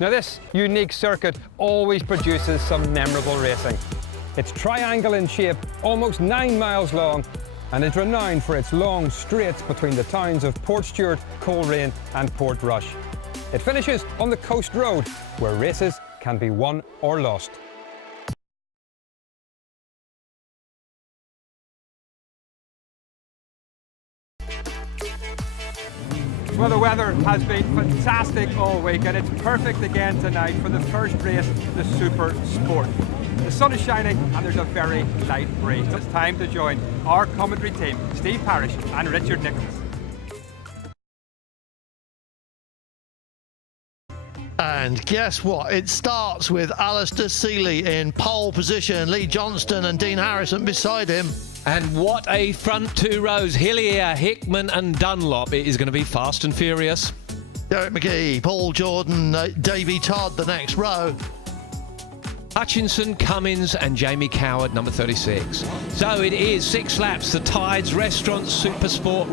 Now this unique circuit always produces some memorable racing. It's triangle in shape, almost 9 miles long, and is renowned for its long straights between the towns of Portstewart, Coleraine and Portrush. It finishes on the Coast Road, where races can be won or lost. Well, the weather has been fantastic all week, and it's perfect again tonight for the first race, the Super Sport. The sun is shining and there's a very light breeze. It's time to join our commentary team, Steve Parish and Richard Nichols. And guess what? It starts with Alistair Seeley in pole position, Lee Johnston and Dean Harrison beside him. And what a front two rows. Hillier, Hickman and Dunlop. It is going to be fast and furious. Derek McGee, Paul Jordan, Davey Todd the next row. Hutchinson, Cummins and Jamie Coward, number 36. So it is 6 laps, the Tides Restaurants Super Sport.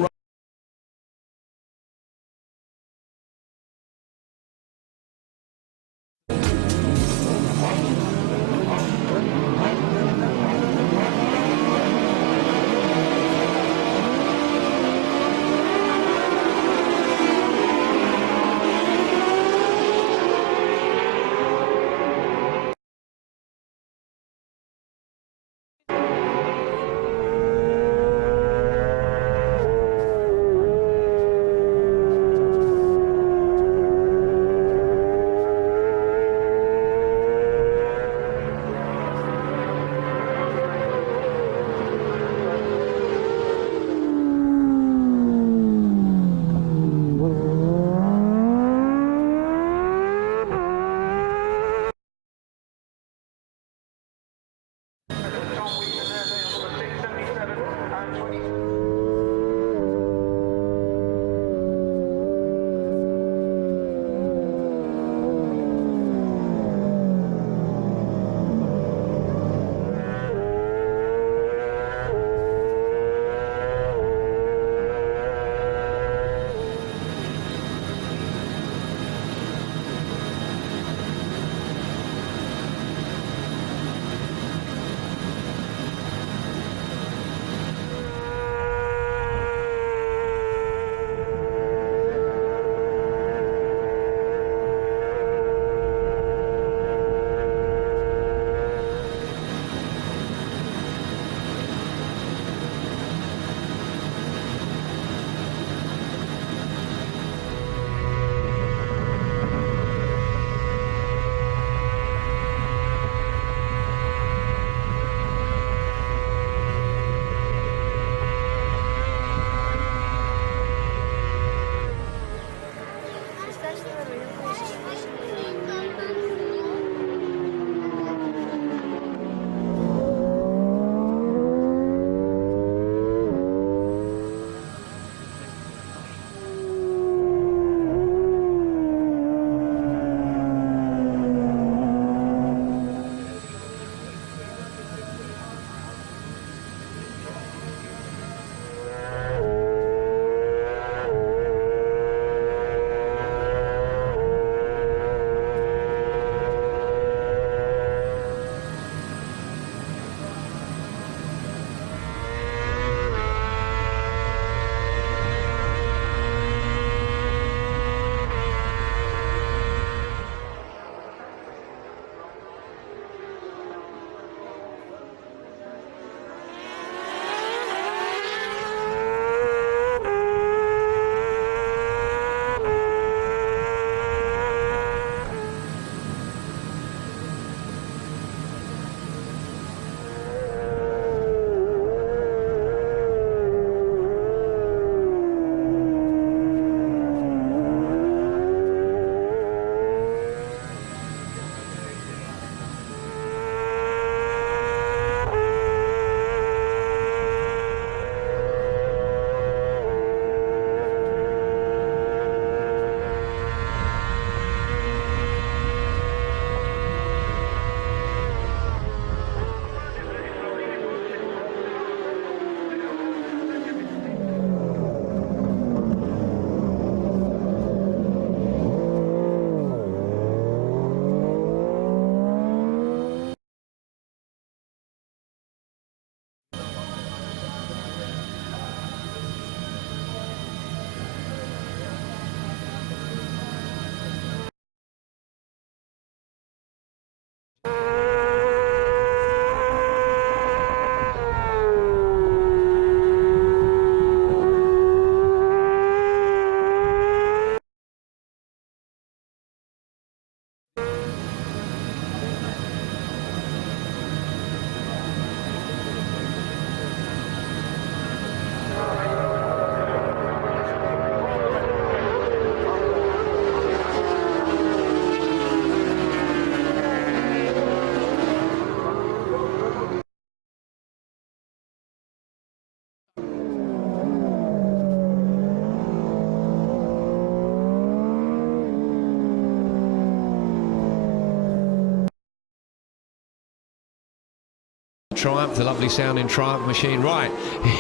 Triumph, the lovely sounding Triumph machine. Right,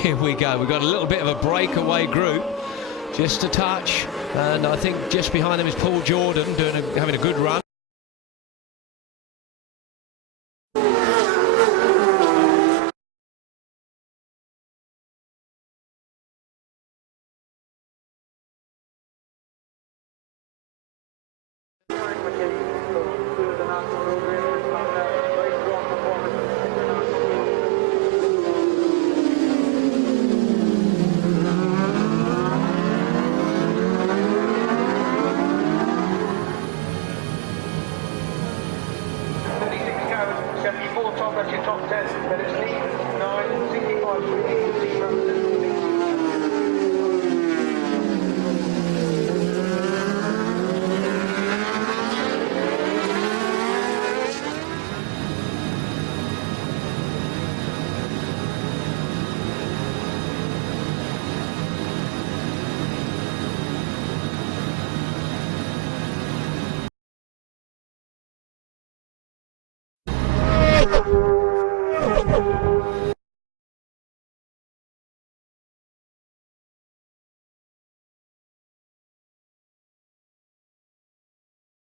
here we go. We've got a little bit of a breakaway group, just a touch, and I think just behind them is Paul Jordan having a good run. Top, that's your top 10, but it's lead 9, 65, 0.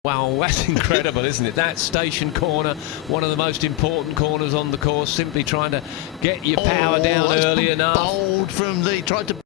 Wow, that's incredible, isn't it? That station corner, one of the most important corners on the course, simply trying to get your power down early enough. Bold from Lee, tried to...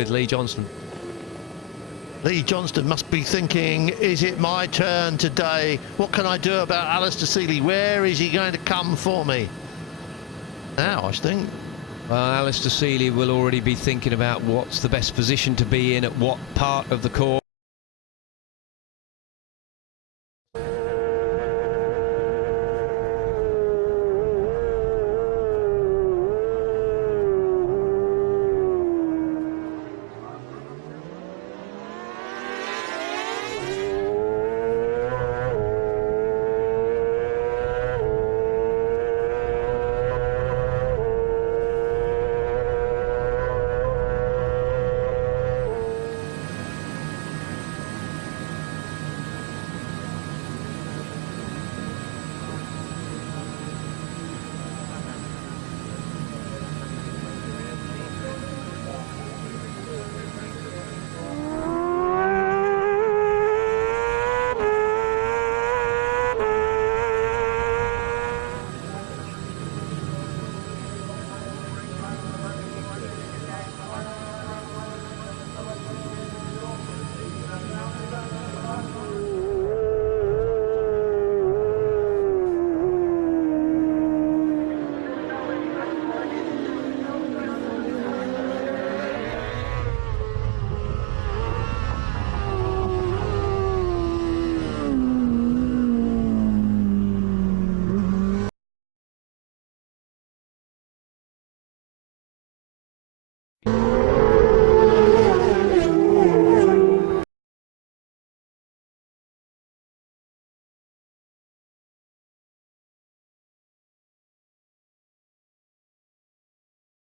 With Lee Johnston. Lee Johnston must be thinking, is it my turn today? What can I do about Alistair Seeley? Where is he going to come for me? Now, I think. Well, Alistair Seeley will already be thinking about what's the best position to be in at what part of the course.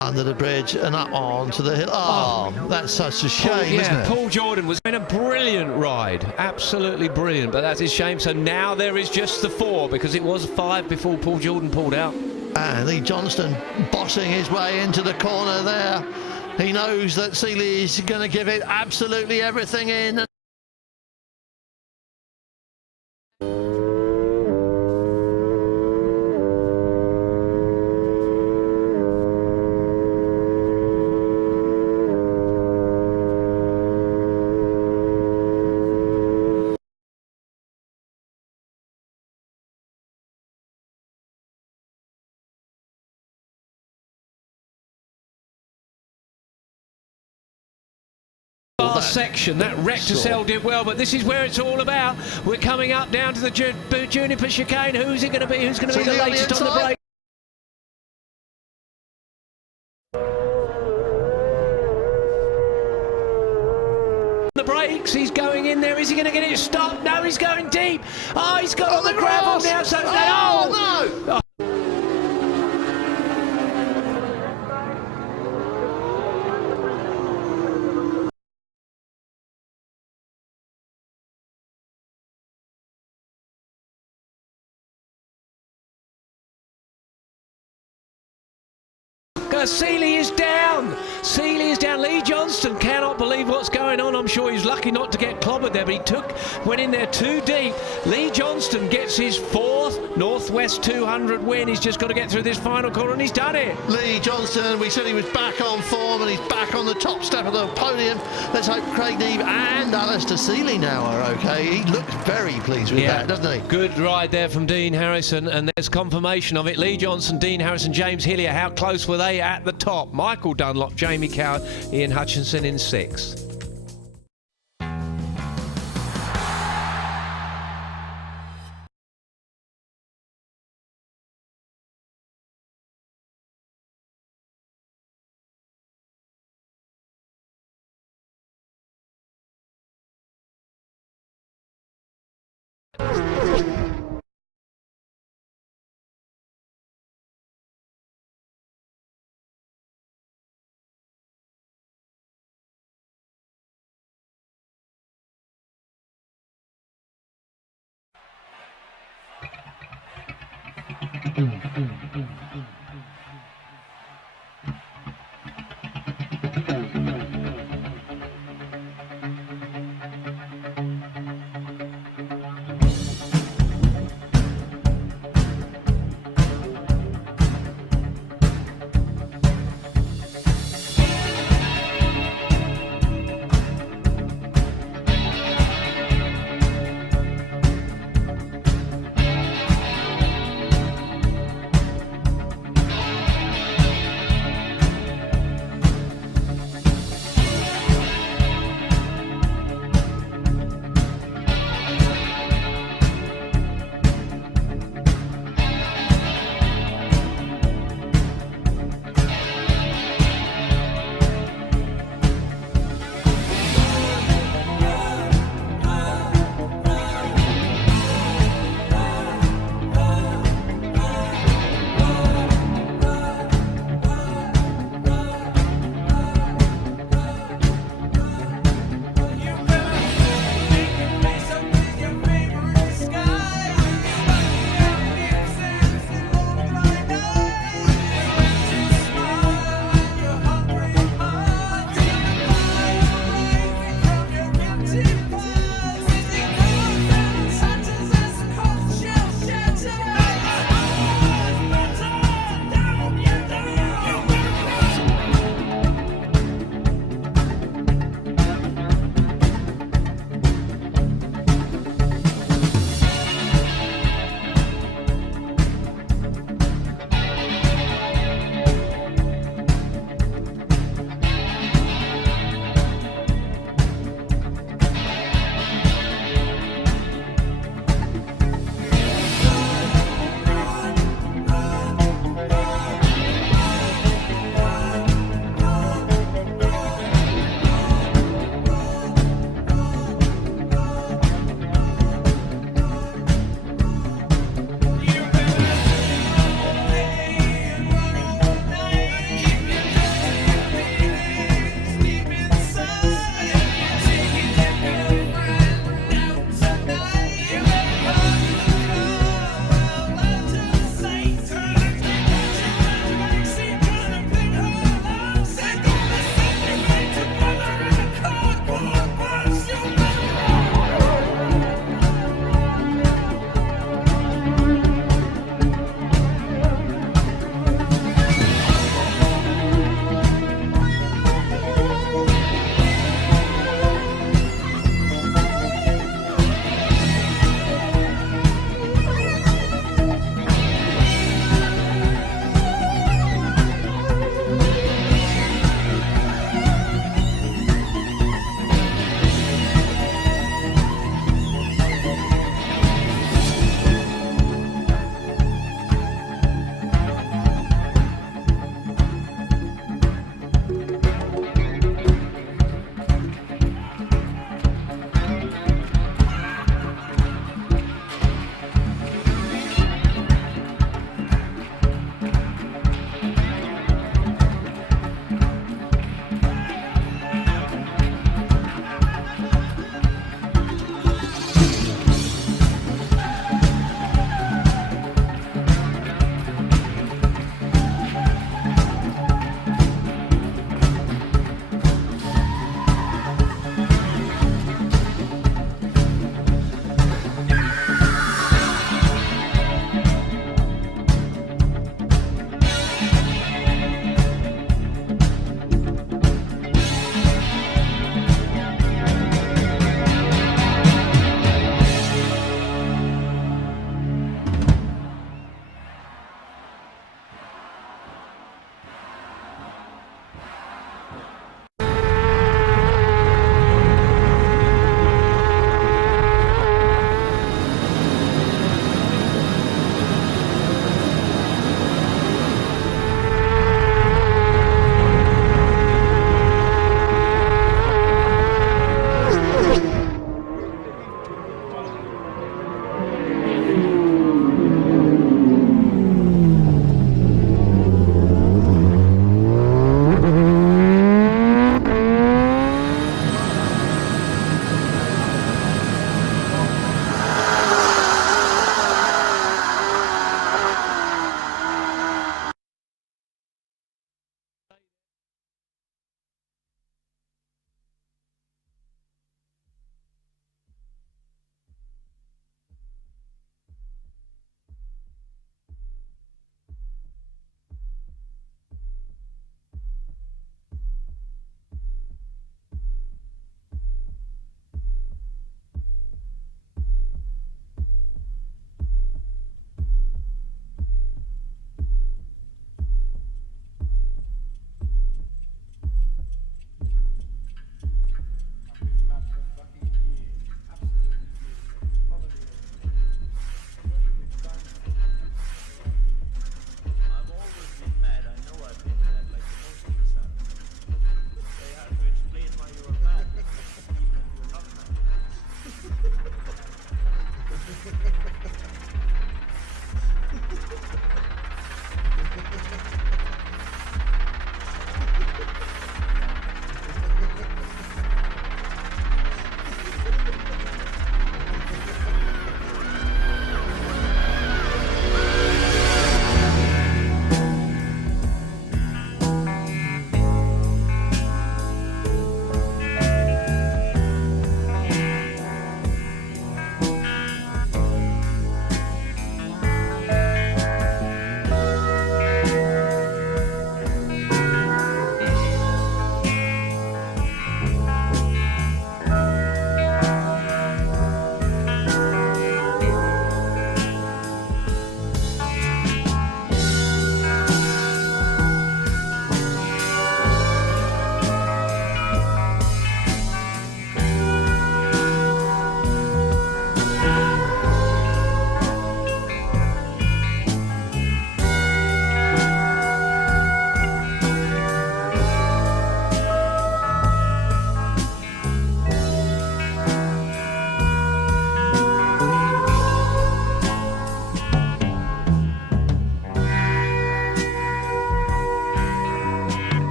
Under the bridge and up onto the hill. Oh, that's such a shame, isn't it? Paul Jordan was in a brilliant ride, absolutely brilliant, but that's a shame. So now there is just the 4 because it was 5 before Paul Jordan pulled out. And Lee Johnston bossing his way into the corner there. He knows that Seeley is going to give it absolutely everything in. last section. That Recticel did well, but this is where it's all about. We're coming up down to the Juniper chicane. Who's it going to be? Who's going to be the latest on the break? The brakes, he's going in there. Is he going to get it stopped? No, he's going deep. Oh, he's got on the gravel now. So no! Seeley is down. Seeley is down. Lee Johnston cannot believe what's going on. I'm sure he's lucky not to get clobbered there, but he went in there too deep. Lee Johnston gets his 4th Northwest 200 win. He's just got to get through this final corner, and he's done it. Lee Johnston, we said he was back on form, and he's back on the top step of the podium. Let's hope Craig Neave and Alistair Seeley now are okay. He looks very pleased with that, doesn't he? Good ride there from Dean Harrison, and there's confirmation of it. Lee Johnston, Dean Harrison, James Hillier, how close were they at the top? Michael Dunlop, Jamie Coward, Ian Hutchinson in 6th.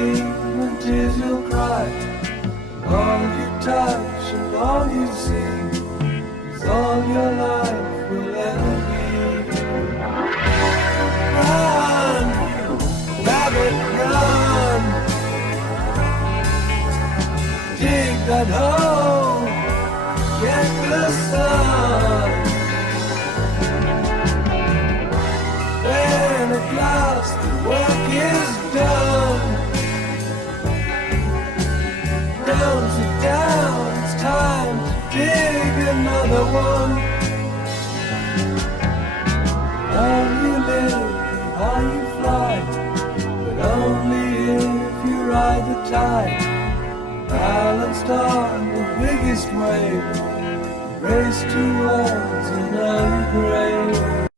dream and tears you'll cry. All you touch and all you see is all your life will ever be. Run, rabbit, run. Dig that hole, get the sun. When at last the work is done, down to down, it's time to dig another one. How you live and how you fly, but only if you ride the tide. Balanced on the biggest wave, race towards an early grave.